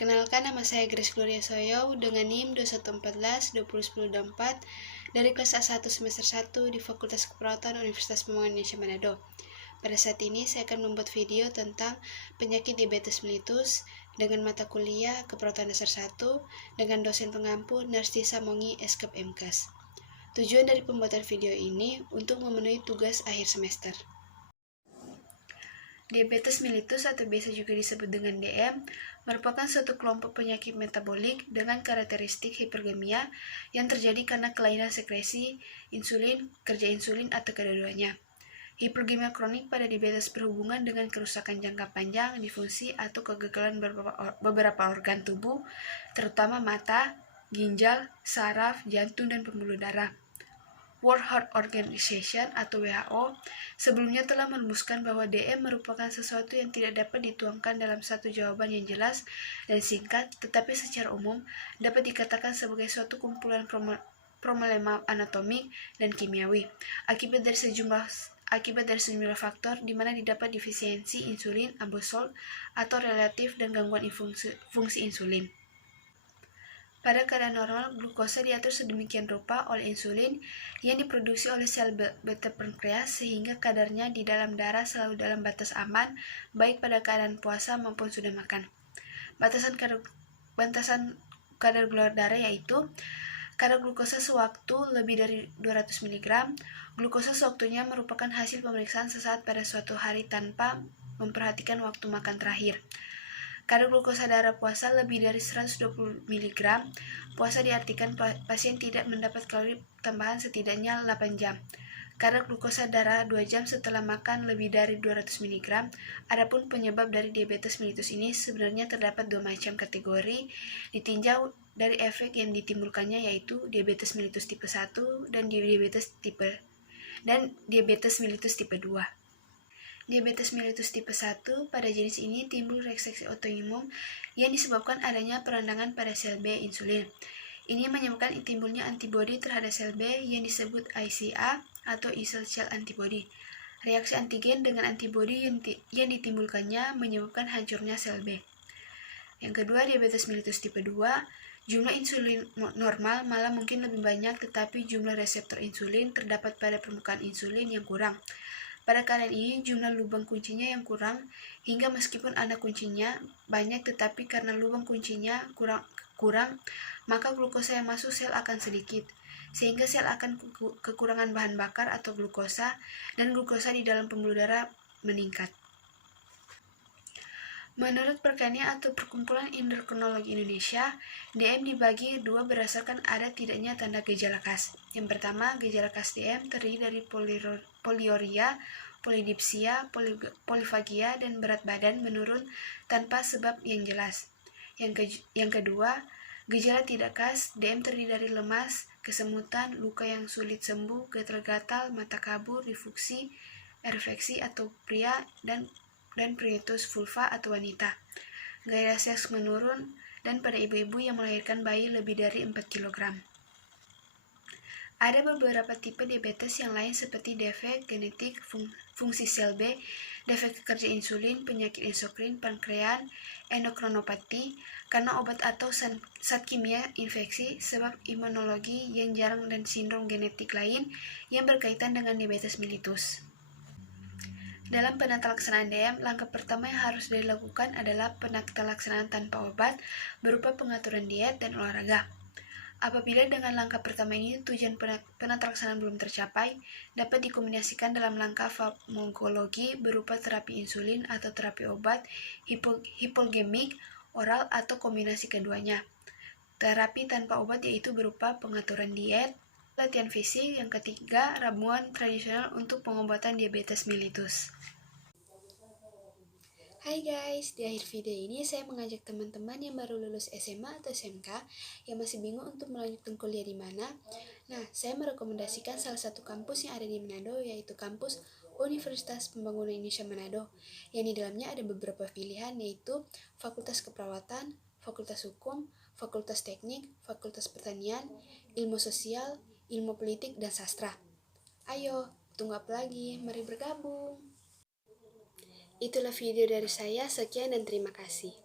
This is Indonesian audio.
Perkenalkan, nama saya Grace Gloria Soyo dengan NIM 2114-2010-4 dari kelas A1 semester 1 di Fakultas Keperawatan Universitas Pembangunan Indonesia Manado. Pada saat ini saya akan membuat video tentang penyakit diabetes mellitus dengan mata kuliah Keperawatan Dasar 1 dengan dosen pengampu Narcisa Mongi Eskep MKes. Tujuan dari pembuatan video ini untuk memenuhi tugas akhir semester. Diabetes mellitus atau biasa juga disebut dengan DM merupakan suatu kelompok penyakit metabolik dengan karakteristik hipergemia yang terjadi karena kelainan sekresi insulin, kerja insulin, atau kedua-duanya. Hipergemia kronik pada diabetes berhubungan dengan kerusakan jangka panjang di fungsi atau kegagalan beberapa organ tubuh, terutama mata, ginjal, saraf, jantung, dan pembuluh darah. World Health Organization atau WHO sebelumnya telah merumuskan bahwa DM merupakan sesuatu yang tidak dapat dituangkan dalam satu jawaban yang jelas dan singkat, tetapi secara umum dapat dikatakan sebagai suatu kumpulan problema anatomik dan kimiawi akibat dari sejumlah faktor di mana didapat defisiensi insulin, ambosol, atau relatif dan gangguan fungsi insulin. Pada keadaan normal, glukosa diatur sedemikian rupa oleh insulin yang diproduksi oleh sel beta pankreas sehingga kadarnya di dalam darah selalu dalam batas aman, baik pada keadaan puasa maupun sudah makan. Batasan kadar gula darah yaitu kadar glukosa sewaktu lebih dari 200 mg. Glukosa sewaktunya merupakan hasil pemeriksaan sesaat pada suatu hari tanpa memperhatikan waktu makan terakhir. Kadar glukosa darah puasa lebih dari 120 mg. Puasa diartikan pasien tidak mendapat kalori tambahan setidaknya 8 jam. Kadar glukosa darah 2 jam setelah makan lebih dari 200 mg. Adapun penyebab dari diabetes mellitus ini sebenarnya terdapat 2 macam kategori ditinjau dari efek yang ditimbulkannya, yaitu diabetes mellitus tipe 1 dan diabetes mellitus tipe 2. Diabetes mellitus tipe 1 pada jenis ini timbul reaksi autoimun yang disebabkan adanya perandangan pada sel B insulin. Ini menyebabkan timbulnya antibodi terhadap sel B yang disebut ICA atau isol cell antibody. Reaksi antigen dengan antibodi yang ditimbulkannya menyebabkan hancurnya sel B. Yang kedua, diabetes mellitus tipe 2, jumlah insulin normal malah mungkin lebih banyak, tetapi jumlah reseptor insulin terdapat pada permukaan insulin yang kurang. Pada keadaan ini, jumlah lubang kuncinya yang kurang, hingga meskipun ada kuncinya banyak, tetapi karena lubang kuncinya kurang, maka glukosa yang masuk sel akan sedikit, sehingga sel akan kekurangan bahan bakar atau glukosa, dan glukosa di dalam pembuluh darah meningkat. Menurut Perkania atau Perkumpulan Endokrinologi Indonesia, DM dibagi dua berdasarkan ada tidaknya tanda gejala khas. Yang pertama, gejala khas DM terdiri dari poliuria, polidipsia, polifagia, dan berat badan menurun tanpa sebab yang jelas. Yang kedua, gejala tidak khas DM terdiri dari lemas, kesemutan, luka yang sulit sembuh, gatal-gatal, mata kabur, difuksi, ereksi atau pria, dan pruritus vulva atau wanita. Gairah seks menurun, dan pada ibu-ibu yang melahirkan bayi lebih dari 4 kg. Ada beberapa tipe diabetes yang lain seperti defek genetik fungsi sel B, defek kerja insulin, penyakit endokrin, pankreas, endokrinopati, karena obat atau zat kimia infeksi, sebab imunologi yang jarang, dan sindrom genetik lain yang berkaitan dengan diabetes mellitus. Dalam penata laksanaan DM, langkah pertama yang harus dilakukan adalah penata laksanaan tanpa obat berupa pengaturan diet dan olahraga. Apabila dengan langkah pertama ini tujuan penata laksanaan belum tercapai, dapat dikombinasikan dalam langkah farmakologi berupa terapi insulin atau terapi obat hipoglikemik oral atau kombinasi keduanya. Terapi tanpa obat yaitu berupa pengaturan diet, latihan fisik. Yang ketiga, ramuan tradisional untuk pengobatan diabetes mellitus. Hai guys, di akhir video ini saya mengajak teman-teman yang baru lulus SMA atau SMK yang masih bingung untuk melanjutkan kuliah di mana. Nah, saya merekomendasikan salah satu kampus yang ada di Manado, yaitu kampus Universitas Pembangunan Indonesia Manado, yang di dalamnya ada beberapa pilihan, yaitu Fakultas Keperawatan, Fakultas Hukum, Fakultas Teknik, Fakultas Pertanian, Ilmu Sosial, Ilmu Politik, dan Sastra. Ayo, tunggu apa lagi? Mari bergabung! Itulah video dari saya, sekian dan terima kasih.